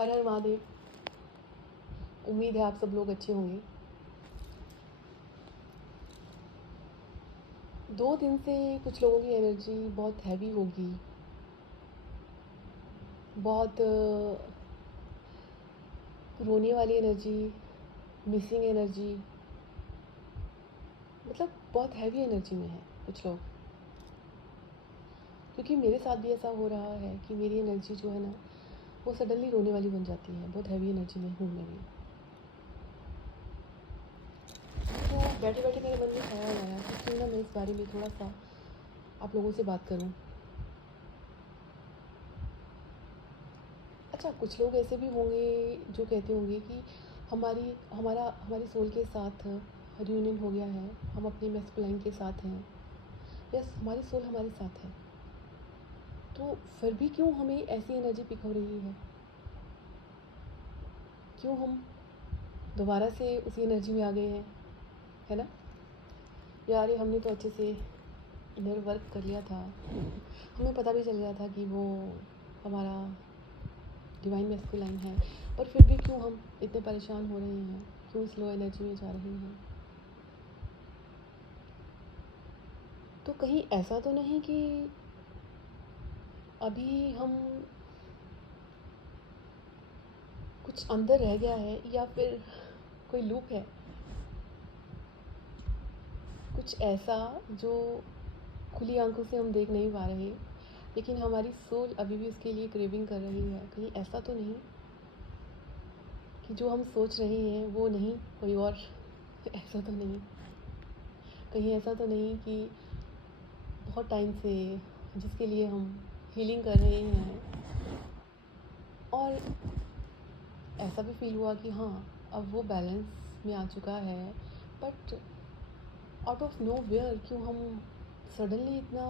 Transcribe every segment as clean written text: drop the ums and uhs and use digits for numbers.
हर हर महादेव। उम्मीद है आप सब लोग अच्छे होंगे। 2 दिन से कुछ लोगों की एनर्जी बहुत हैवी होगी, बहुत रोने वाली एनर्जी, मिसिंग एनर्जी, मतलब बहुत हैवी एनर्जी में है कुछ लोग। क्योंकि मेरे साथ भी ऐसा हो रहा है कि मेरी एनर्जी जो है ना, वो सडनली रोने वाली बन जाती है। बहुत हैवी एनर्जी में हूँ मैं भी। तो बैठे बैठे मेरे मन में ख्याल आया कि क्यों ना मैं इस बारे में थोड़ा सा आप लोगों से बात करूं। अच्छा, कुछ लोग ऐसे भी होंगे जो कहते होंगे कि हमारी सोल के साथ रियूनियन हो गया है, हम अपने मैस्कुलाइन के साथ हैं। यस, हमारी सोल हमारे साथ है, तो फिर भी क्यों हमें ऐसी एनर्जी पिक हो रही है? क्यों हम दोबारा से उसी एनर्जी में आ गए हैं, है ना? यार, ये हमने तो अच्छे से इनर वर्क कर लिया था, हमें पता भी चल गया था कि वो हमारा डिवाइन मैस्कुलाइन है, पर फिर भी क्यों हम इतने परेशान हो रहे हैं? क्यों स्लो एनर्जी में जा रहे हैं? तो कहीं ऐसा तो नहीं कि अभी हम कुछ अंदर रह गया है, या फिर कोई लूप है, कुछ ऐसा जो खुली आंखों से हम देख नहीं पा रहे, लेकिन हमारी सोल अभी भी उसके लिए क्रेविंग कर रही है? कहीं ऐसा तो नहीं कि जो हम सोच रहे हैं वो नहीं, कोई और? ऐसा तो नहीं, कहीं ऐसा तो नहीं कि बहुत टाइम से जिसके लिए हम हीलिंग कर रहे हैं और ऐसा भी फील हुआ कि हाँ, अब वो बैलेंस में आ चुका है, but out of nowhere क्यों हम सडनली इतना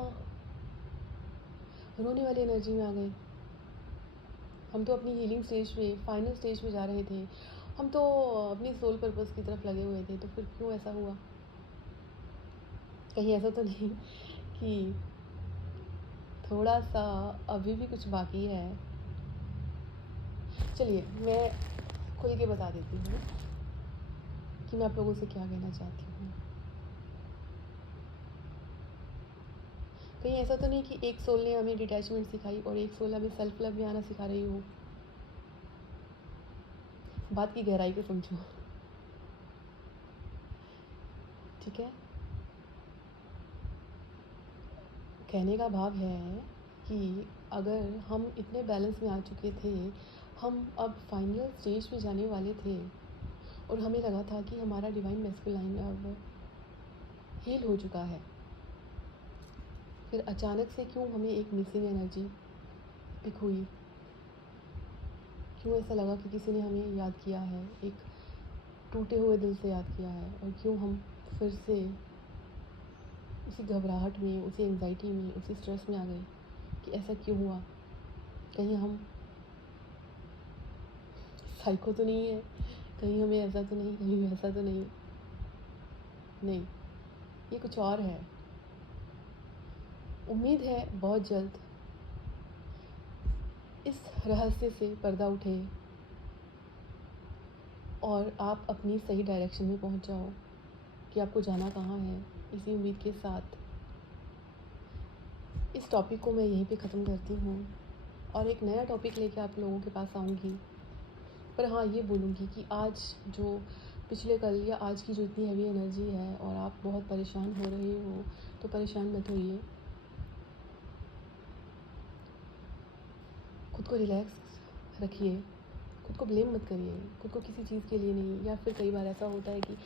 रोने वाली एनर्जी में आ गए? हम तो अपनी हीलिंग स्टेज पे, फाइनल स्टेज पे जा रहे थे, हम तो अपनी सोल पर्पस की तरफ लगे हुए थे, तो फिर क्यों ऐसा हुआ? कहीं ऐसा तो नहीं कि थोड़ा सा अभी भी कुछ बाकी है? चलिए, मैं खुल के बता देती हूँ कि मैं आप लोगों से क्या कहना चाहती हूँ। कहीं ऐसा तो नहीं कि एक सोल ने हमें डिटैचमेंट सिखाई और एक सोल हमें सेल्फ लव में आना सिखा रही हो? बात की गहराई को समझो, ठीक है? कहने का भाव है कि अगर हम इतने बैलेंस में आ चुके थे, हम अब फाइनल स्टेज पे जाने वाले थे और हमें लगा था कि हमारा डिवाइन मैस्कुलाइन अब हील हो चुका है, फिर अचानक से क्यों हमें एक मिसिंग एनर्जी पिक हुई? क्यों ऐसा लगा कि किसी ने हमें याद किया है, एक टूटे हुए दिल से याद किया है? और क्यों हम फिर से उसी घबराहट में, उसी एंग्जाइटी में, उसी स्ट्रेस में आ गए कि ऐसा क्यों हुआ? कहीं हम साइको तो नहीं है? कहीं हमें ऐसा तो नहीं, कहीं वैसा तो नहीं? नहीं, ये कुछ और है। उम्मीद है बहुत जल्द इस रहस्य से पर्दा उठे और आप अपनी सही डायरेक्शन में पहुंच जाओ कि आपको जाना कहाँ है। इसी उम्मीद के साथ इस टॉपिक को मैं यहीं पे ख़त्म करती हूँ और एक नया टॉपिक लेके आप लोगों के पास आऊँगी। पर हाँ, ये बोलूँगी कि आज जो पिछले कल या आज की जो इतनी हैवी एनर्जी है और आप बहुत परेशान हो रहे हो, तो परेशान मत होइए। खुद को रिलैक्स रखिए, खुद को ब्लेम मत करिए, खुद को किसी चीज़ के लिए नहीं। या फिर कई बार ऐसा होता है कि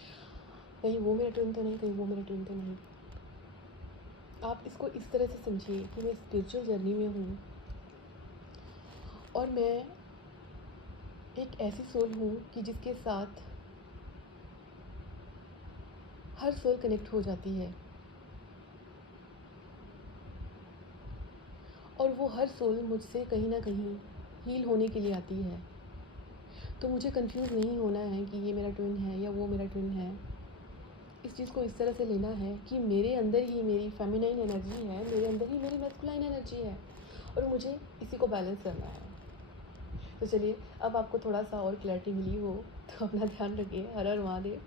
कहीं वो मेरा ट्विन तो नहीं, कहीं वो मेरा ट्विन तो नहीं। आप इसको इस तरह से समझिए कि मैं स्पिरिचुअल जर्नी में हूँ और मैं एक ऐसी सोल हूँ कि जिसके साथ हर सोल कनेक्ट हो जाती है और वो हर सोल मुझसे कहीं ना कहीं हील होने के लिए आती है। तो मुझे कंफ्यूज नहीं होना है कि ये मेरा ट्विन है या वो मेरा ट्विन है। इस चीज़ को इस तरह से लेना है कि मेरे अंदर ही मेरी फेमिनाइन एनर्जी है, मेरे अंदर ही मेरी मैस्कुलाइन एनर्जी है और मुझे इसी को बैलेंस करना है। तो चलिए अब आपको थोड़ा सा और क्लैरिटी मिली हो तो अपना ध्यान रखिए। हर हर महादेव।